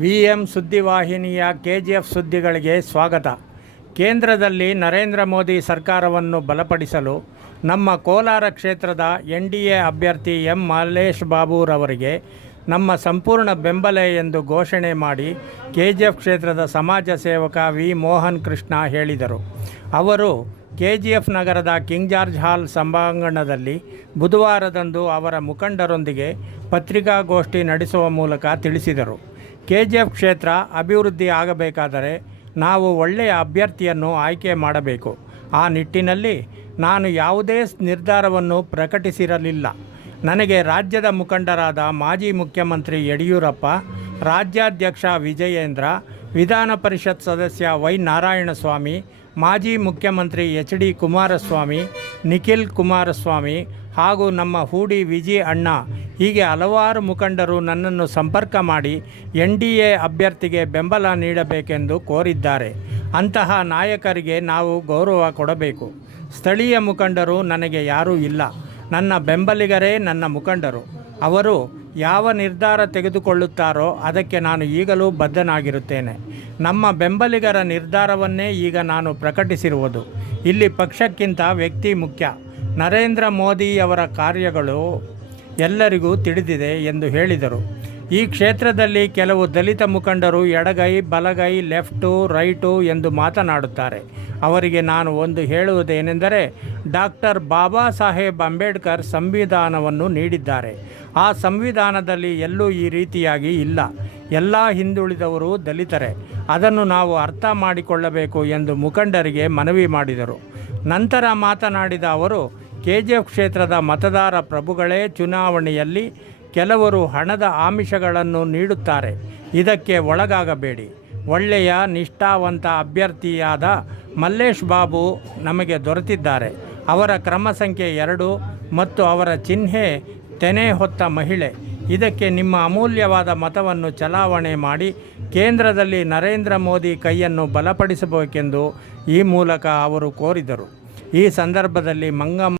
V M ಸುದ್ದಿವಾಹಿನಿಯ K G F ಸುದ್ದಿಗಳಿಗೆ ಸ್ವಾಗತ. ಕೇಂದ್ರದಲ್ಲಿ ನರೇಂದ್ರ ಮೋದಿ ಸರ್ಕಾರವನ್ನು ಬಲಪಡಿಸಲು ನಮ್ಮ ಕೋಲಾರ ಕ್ಷೇತ್ರದ ಎನ್ ಡಿ ಎ ಅಭ್ಯರ್ಥಿ ಎಂ ಮಲ್ಲೇಶ್ ಬಾಬುರವರಿಗೆ ನಮ್ಮ ಸಂಪೂರ್ಣ ಬೆಂಬಲ ಎಂದು ಘೋಷಣೆ ಮಾಡಿ ಕೆ ಜಿ ಎಫ್ ಕ್ಷೇತ್ರದ ಸಮಾಜ ಸೇವಕ ವಿ ಮೋಹನ್ ಕೃಷ್ಣ ಹೇಳಿದರು. ಅವರು ಕೆ ಜಿ ಎಫ್ ನಗರದ ಕಿಂಗ್ ಜಾರ್ಜ್ ಹಾಲ್ ಸಭಾಂಗಣದಲ್ಲಿ ಬುಧವಾರದಂದು ಅವರ ಮುಖಂಡರೊಂದಿಗೆ ಪತ್ರಿಕಾಗೋಷ್ಠಿ ನಡೆಸುವ ಮೂಲಕ ತಿಳಿಸಿದರು. ಕೆ ಜಿ ಎಫ್ ಕ್ಷೇತ್ರ ಅಭಿವೃದ್ಧಿ ಆಗಬೇಕಾದರೆ ನಾವು ಒಳ್ಳೆಯ ಅಭ್ಯರ್ಥಿಯನ್ನು ಆಯ್ಕೆ ಮಾಡಬೇಕು. ಆ ನಿಟ್ಟಿನಲ್ಲಿ ನಾನು ಯಾವುದೇ ನಿರ್ಧಾರವನ್ನು ಪ್ರಕಟಿಸಿರಲಿಲ್ಲ. ನನಗೆ ರಾಜ್ಯದ ಮುಖಂಡರಾದ ಮಾಜಿ ಮುಖ್ಯಮಂತ್ರಿ ಯಡಿಯೂರಪ್ಪ, ರಾಜ್ಯಾಧ್ಯಕ್ಷ ವಿಜಯೇಂದ್ರ, ವಿಧಾನ ಪರಿಷತ್ ಸದಸ್ಯ ವೈ ನಾರಾಯಣಸ್ವಾಮಿ ಮಾಜಿ ಮುಖ್ಯಮಂತ್ರಿ ಎಚ್ ಡಿ ಕುಮಾರಸ್ವಾಮಿ, ನಿಖಿಲ್ ಕುಮಾರಸ್ವಾಮಿ ಹಾಗೂ ನಮ್ಮ ಹೂಡಿ ವಿಜಿ ಅಣ್ಣ ಹೀಗೆ ಹಲವಾರು ಮುಖಂಡರು ನನ್ನನ್ನು ಸಂಪರ್ಕ ಮಾಡಿ ಎನ್ ಡಿ ಎ ಅಭ್ಯರ್ಥಿಗೆ ಬೆಂಬಲ ನೀಡಬೇಕೆಂದು ಕೋರಿದ್ದಾರೆ. ಅಂತಹ ನಾಯಕರಿಗೆ ನಾವು ಗೌರವ ಕೊಡಬೇಕು. ಸ್ಥಳೀಯ ಮುಖಂಡರು ನನಗೆ ಯಾರೂ ಇಲ್ಲ. ನನ್ನ ಬೆಂಬಲಿಗರೇ ನನ್ನ ಮುಖಂಡರು. ಅವರು ಯಾವ ನಿರ್ಧಾರ ತೆಗೆದುಕೊಳ್ಳುತ್ತಾರೋ ಅದಕ್ಕೆ ನಾನು ಈಗಲೂ ಬದ್ಧನಾಗಿರುತ್ತೇನೆ. ನಮ್ಮ ಬೆಂಬಲಿಗರ ನಿರ್ಧಾರವನ್ನೇ ಈಗ ನಾನು ಪ್ರಕಟಿಸಿರುವುದು. ಇಲ್ಲಿ ಪಕ್ಷಕ್ಕಿಂತ ವ್ಯಕ್ತಿ ಮುಖ್ಯ. ನರೇಂದ್ರ ಮೋದಿಯವರ ಕಾರ್ಯಗಳು ಎಲ್ಲರಿಗೂ ತಿಳಿದಿದೆ ಎಂದು ಹೇಳಿದರು. ಈ ಕ್ಷೇತ್ರದಲ್ಲಿ ಕೆಲವು ದಲಿತ ಮುಖಂಡರು ಎಡಗೈ, ಬಲಗೈ, ಲೆಫ್ಟು, ರೈಟು ಎಂದು ಮಾತನಾಡುತ್ತಾರೆ. ಅವರಿಗೆ ನಾನು ಒಂದು ಹೇಳುವುದೇನೆಂದರೆ, ಡಾಕ್ಟರ್ ಬಾಬಾ ಸಾಹೇಬ್ ಅಂಬೇಡ್ಕರ್ ಸಂವಿಧಾನವನ್ನು ನೀಡಿದ್ದಾರೆ. ಆ ಸಂವಿಧಾನದಲ್ಲಿ ಎಲ್ಲೂ ಈ ರೀತಿಯಾಗಿ ಇಲ್ಲ. ಎಲ್ಲ ಹಿಂದುಳಿದವರು ದಲಿತರೆ. ಅದನ್ನು ನಾವು ಅರ್ಥ ಮಾಡಿಕೊಳ್ಳಬೇಕು ಎಂದು ಮುಖಂಡರಿಗೆ ಮನವಿ ಮಾಡಿದರು. ನಂತರ ಮಾತನಾಡಿದ ಅವರು ಕೆ ಜಿ ಎಫ್ ಕ್ಷೇತ್ರದ ಮತದಾರ ಪ್ರಭುಗಳೇ, ಚುನಾವಣೆಯಲ್ಲಿ ಕೆಲವರು ಹಣದ ಆಮಿಷಗಳನ್ನು ನೀಡುತ್ತಾರೆ. ಇದಕ್ಕೆ ಒಳಗಾಗಬೇಡಿ. ಒಳ್ಳೆಯ, ನಿಷ್ಠಾವಂತ ಅಭ್ಯರ್ಥಿಯಾದ ಮಲ್ಲೇಶ್ ಬಾಬು ನಮಗೆ ದೊರೆತಿದ್ದಾರೆ. ಅವರ ಕ್ರಮ ಸಂಖ್ಯೆ ಎರಡು ಮತ್ತು ಅವರ ಚಿಹ್ನೆ ತೆನೆ ಹೊತ್ತ ಮಹಿಳೆ. ಇದಕ್ಕೆ ನಿಮ್ಮ ಅಮೂಲ್ಯವಾದ ಮತವನ್ನು ಚಲಾವಣೆ ಮಾಡಿ ಕೇಂದ್ರದಲ್ಲಿ ನರೇಂದ್ರ ಮೋದಿ ಕೈಯನ್ನು ಬಲಪಡಿಸಬೇಕೆಂದು ಈ ಮೂಲಕ ಅವರು ಕೋರಿದರು. ಈ ಸಂದರ್ಭದಲ್ಲಿ ಮಂಗಮ್ಮ